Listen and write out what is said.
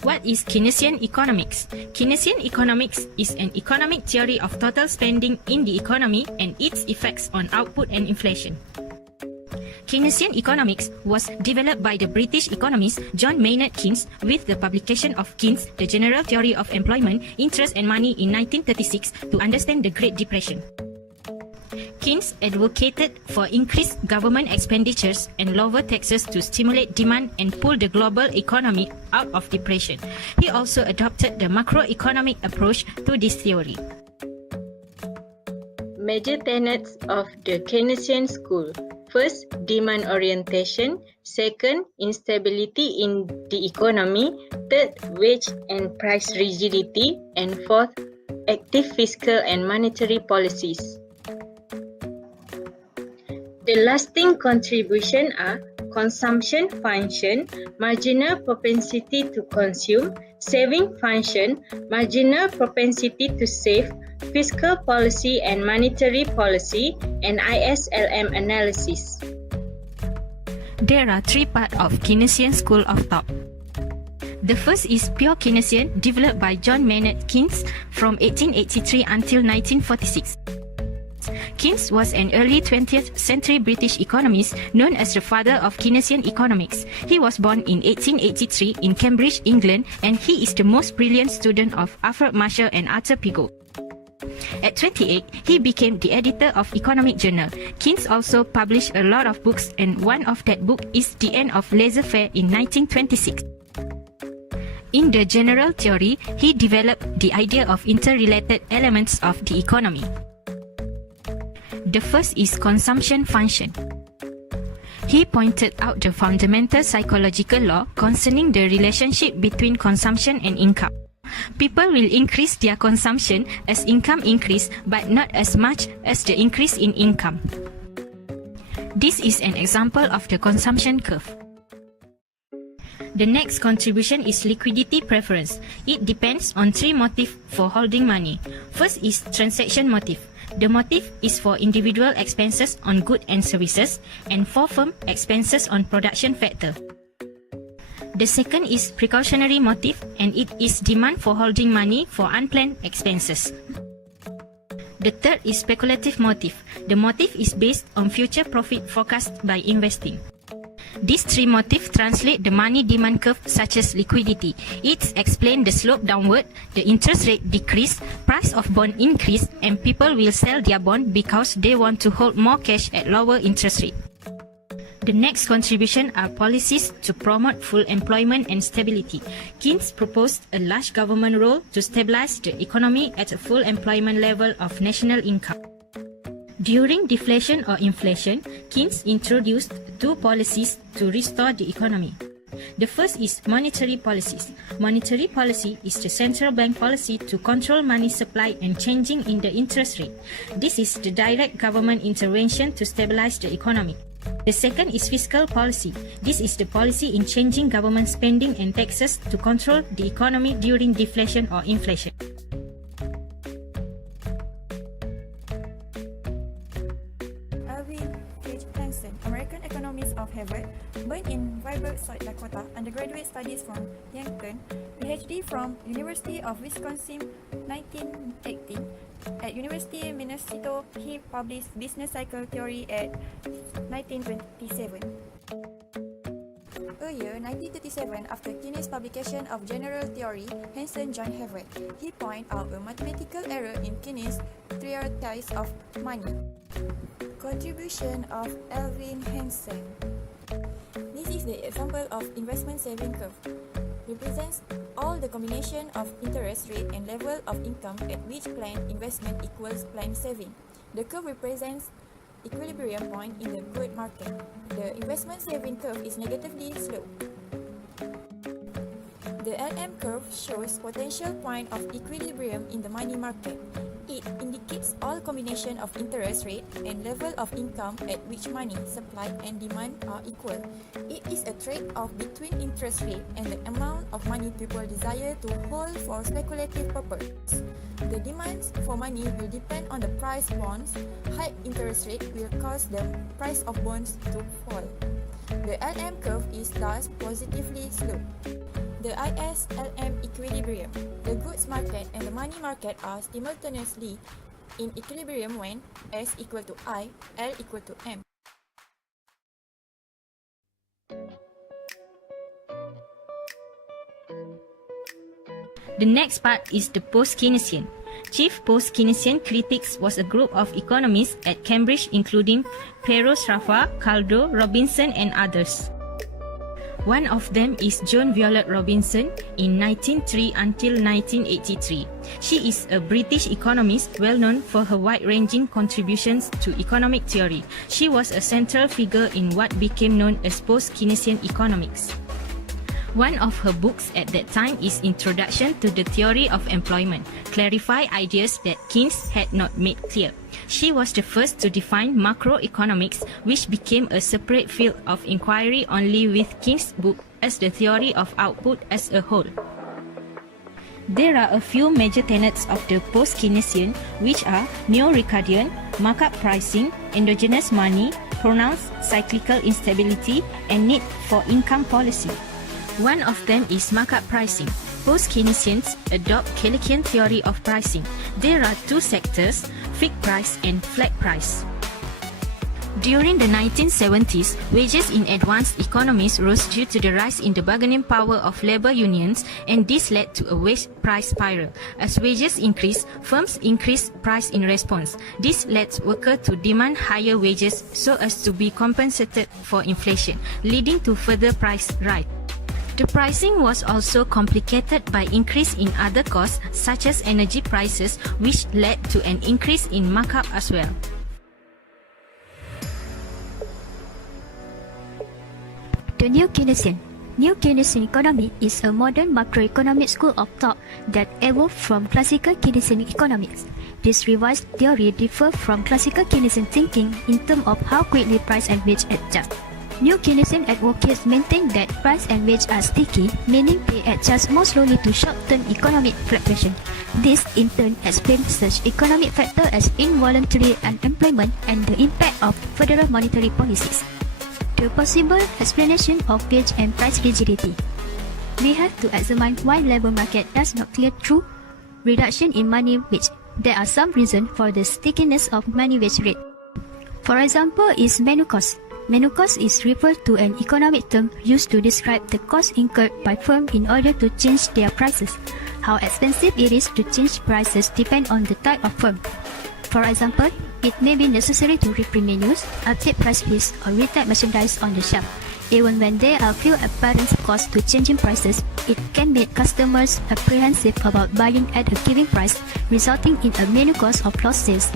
What is Keynesian economics? Keynesian economics is an economic theory of total spending in the economy and its effects on output and inflation. Keynesian economics was developed by the British economist John Maynard Keynes with the publication of Keynes' The General Theory of Employment, Interest and Money in 1936 to understand the Great Depression. Keynes advocated for increased government expenditures and lower taxes to stimulate demand and pull the global economy out of depression. He also adopted the macroeconomic approach to this theory. Major tenets of the Keynesian school. First, demand orientation. Second, instability in the economy. Third, wage and price rigidity. And fourth, active fiscal and monetary policies. The lasting contribution are consumption function, marginal propensity to consume, saving function, marginal propensity to save, fiscal policy and monetary policy, and ISLM analysis. There are three parts of Keynesian school of thought. The first is pure Keynesian, developed by John Maynard Keynes from 1883 until 1946. Keynes was an early 20th century British economist known as the father of Keynesian economics. He was born in 1883 in Cambridge, England, and he is the most brilliant student of Alfred Marshall and Arthur Pigou. At 28, he became the editor of Economic Journal. Keynes also published a lot of books, and one of that book is The End of Laissez-faire in 1926. In the general theory, he developed the idea of interrelated elements of the economy. The first is consumption function. He pointed out the fundamental psychological law concerning the relationship between consumption and income. People will increase their consumption as income increase, but not as much as the increase in income. This is an example of the consumption curve. The next contribution is liquidity preference. It depends on three motives for holding money. First is transaction motive. The motive is for individual expenses on goods and services and for firm expenses on production factor. The second is precautionary motive, and it is demand for holding money for unplanned expenses. The third is speculative motive. The motive is based on future profit forecast by investing. These three motifs translate the money demand curve such as liquidity. It explains the slope downward, the interest rate decrease, price of bond increase, and people will sell their bond because they want to hold more cash at lower interest rate. The next contribution are policies to promote full employment and stability. Keynes proposed a large government role to stabilize the economy at a full employment level of national income. During deflation or inflation, Keynes introduced two policies to restore the economy. The first is monetary policies. Monetary policy is the central bank policy to control money supply and changing in the interest rate. This is the direct government intervention to stabilize the economy. The second is fiscal policy. This is the policy in changing government spending and taxes to control the economy during deflation or inflation. American economist of Harvard, born in Freiburg, South Dakota, undergraduate studies from Yankton, PhD from University of Wisconsin 1918. At University of Minnesota, he published business cycle theory at 1927. A year 1937 after Keynes' publication of General Theory, Hansen joined Harvard. He pointed out a mathematical error in Keynes' treatise of money. Contribution of Alvin Hansen. This is the example of investment saving curve. Represents all the combination of interest rate and level of income at which planned investment equals planned saving. The curve represents equilibrium point in the good market. The investment saving curve is negatively sloped. The LM curve shows potential point of equilibrium in the money market. It indicates all combination of interest rate and level of income at which money, supply and demand are equal. It is a trade-off between interest rate and the amount of money people desire to hold for speculative purpose. The demands for money will depend on the price bonds. High interest rate will cause the price of bonds to fall. The LM curve is thus positively sloped. The ISLM equilibrium. The goods market and the money market are simultaneously in equilibrium when S equal to I, L equal to M. The next part is the post-Keynesian. Chief post-Keynesian critics was a group of economists at Cambridge including Perros Rafa, Caldo, Robinson and others. One of them is Joan Violet Robinson in 1903 until 1983. She is a British economist well known for her wide-ranging contributions to economic theory. She was a central figure in what became known as post-Keynesian economics. One of her books at that time is Introduction to the Theory of Employment, clarify ideas that Keynes had not made clear. She was the first to define macroeconomics, which became a separate field of inquiry only with Keynes' book as the theory of output as a whole. There are a few major tenets of the post-Keynesian, which are neo-Ricardian, markup pricing, endogenous money, pronounced cyclical instability, and need for income policy. One of them is markup pricing. Post-Keynesians adopt Keynesian theory of pricing. There are two sectors, fixed price and flat price. During the 1970s, wages in advanced economies rose due to the rise in the bargaining power of labor unions, and this led to a wage price spiral. As wages increased, firms increased price in response. This led workers to demand higher wages so as to be compensated for inflation, leading to further price rise. The pricing was also complicated by increase in other costs such as energy prices, which led to an increase in markup as well. The New Keynesian. New Keynesian economy is a modern macroeconomic school of thought that evolved from classical Keynesian economics. This revised theory differs from classical Keynesian thinking in terms of how quickly price and wage adjust. New Keynesian advocates maintain that price and wage are sticky, meaning they adjust more slowly to short-term economic fluctuation. This in turn explains such economic factors as involuntary unemployment and the impact of federal monetary policies. The possible explanation of wage and price rigidity. We have to examine why labor market does not clear through reduction in money wage. There are some reasons for the stickiness of money wage rate. For example, is menu cost. Menu cost is referred to an economic term used to describe the cost incurred by firms in order to change their prices. How expensive it is to change prices depends on the type of firm. For example, it may be necessary to reprint menus, update price lists, or retype merchandise on the shelf. Even when there are few apparent costs to changing prices, it can make customers apprehensive about buying at a given price, resulting in a menu cost of lost sales.